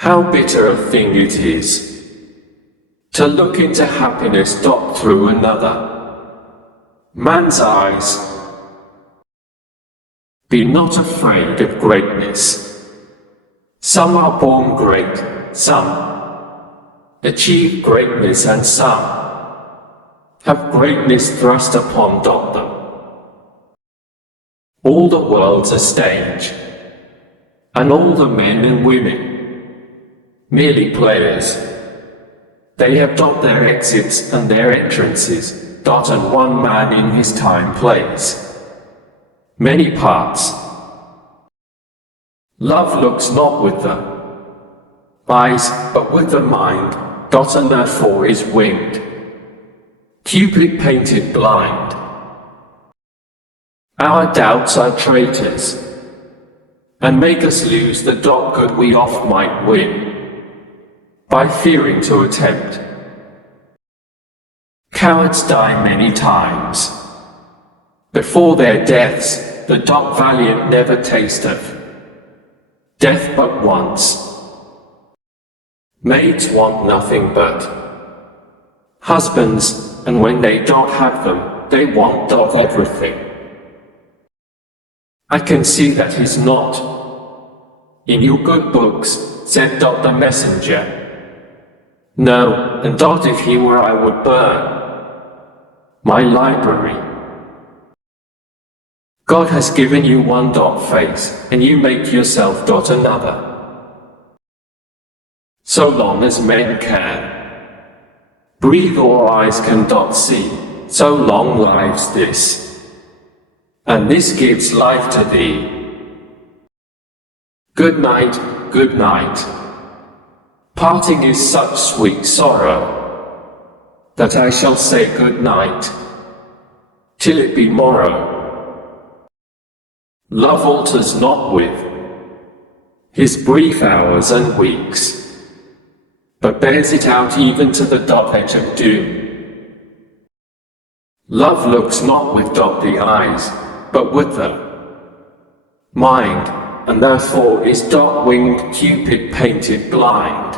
How bitter a thing it is to look into happiness through another man's eyes. Be not afraid of greatness. Some are born great, some achieve greatness, and some have greatness thrust upon them. All the world's a stage, and all the men and women merely players. They have their exits and their entrances, and one man in his time plays many parts. Love looks not with the eyes, but with the mind, and therefore is winged. Cupid painted blind. Our doubts are traitors, and make us lose the good we oft might win, by fearing to attempt. Cowards die many times. Before their deaths, the valiant never tasteth death but once. Maids want nothing but husbands, and when they have them, they want everything. I can see that is not in your good books, said the messenger. No, and if he were, I would burn my library. God has given you one face, and you make yourself another. So long as men can breathe or eyes can see, so long lives this, and this gives life to thee. Good night, good night. Parting is such sweet sorrow, that I shall say good night, till it be morrow. Love alters not with his brief hours and weeks, but bears it out even to the edge of doom. Love looks not with the eyes, but with the mind, and therefore is winged Cupid painted blind.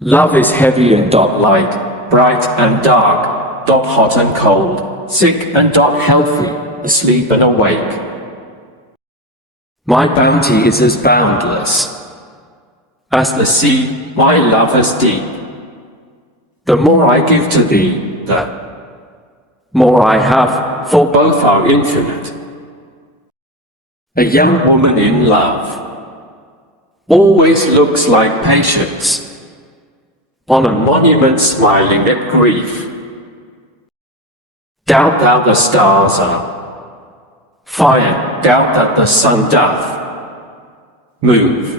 Love is heavy and light, bright and dark, hot and cold, sick and healthy, asleep and awake. My bounty is as boundless as the sea, my love as deep. The more I give to thee, the more I have, for both are infinite. A young woman in love always looks like Patience on a monument smiling at grief. Doubt thou the stars are fire, doubt that the sun doth move.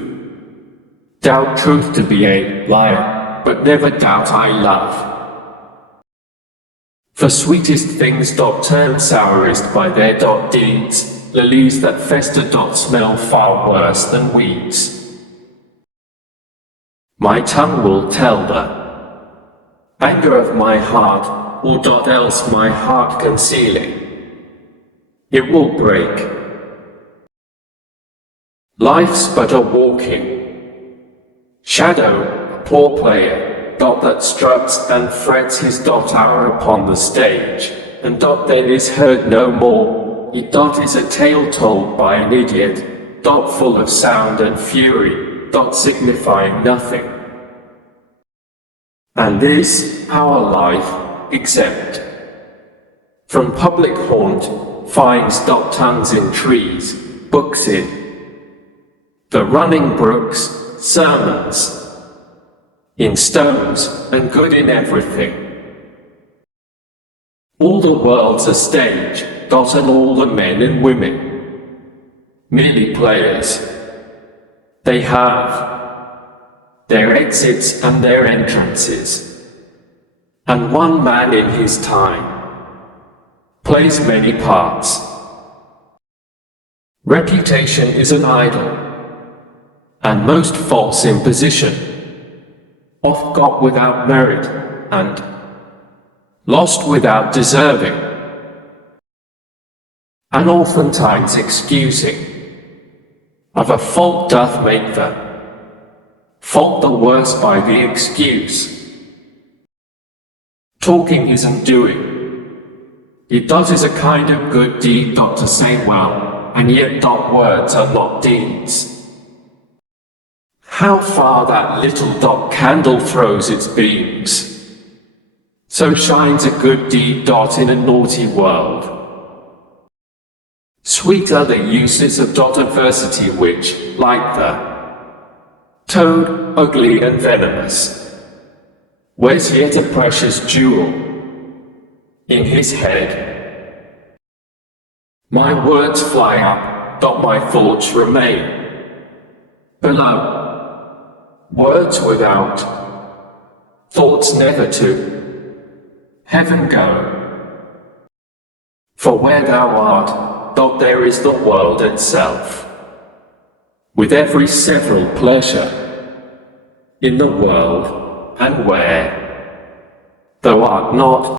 Doubt truth to be a liar, but never doubt I love. For sweetest things turn sourest by their deeds. Lilies that fester smell far worse than weeds. My tongue will tell the anger of my heart, or else my heart concealing. It will break. Life's but a walking shadow, a poor player, that struts and frets his hour upon the stage, and then is heard no more. It is a tale told by an idiot, full of sound and fury, signifying nothing. And this, our life, exempt from public haunt, finds tongues in trees, books in the running brooks, sermons in stones, and good in everything. All the world's a stage, and all the men and women merely players. They have their exits and their entrances, and one man in his time plays many parts. Reputation is an idol, and most false imposition, oft got without merit, and lost without deserving, and oftentimes excusing of a fault doth make the fault the worse by the excuse. Talking isn't doing. It does is a kind of good deed to say well, and yet words are not deeds. How far that little candle throws its beams, so shines a good deed in a naughty world. Sweet are the uses of adversity which, like the toad, ugly and venomous, wears yet a precious jewel in his head. My words fly up, my thoughts remain below. Words without, thoughts never to heaven go. For where thou art, there is the world itself, with every several pleasure in the world, and where thou art not,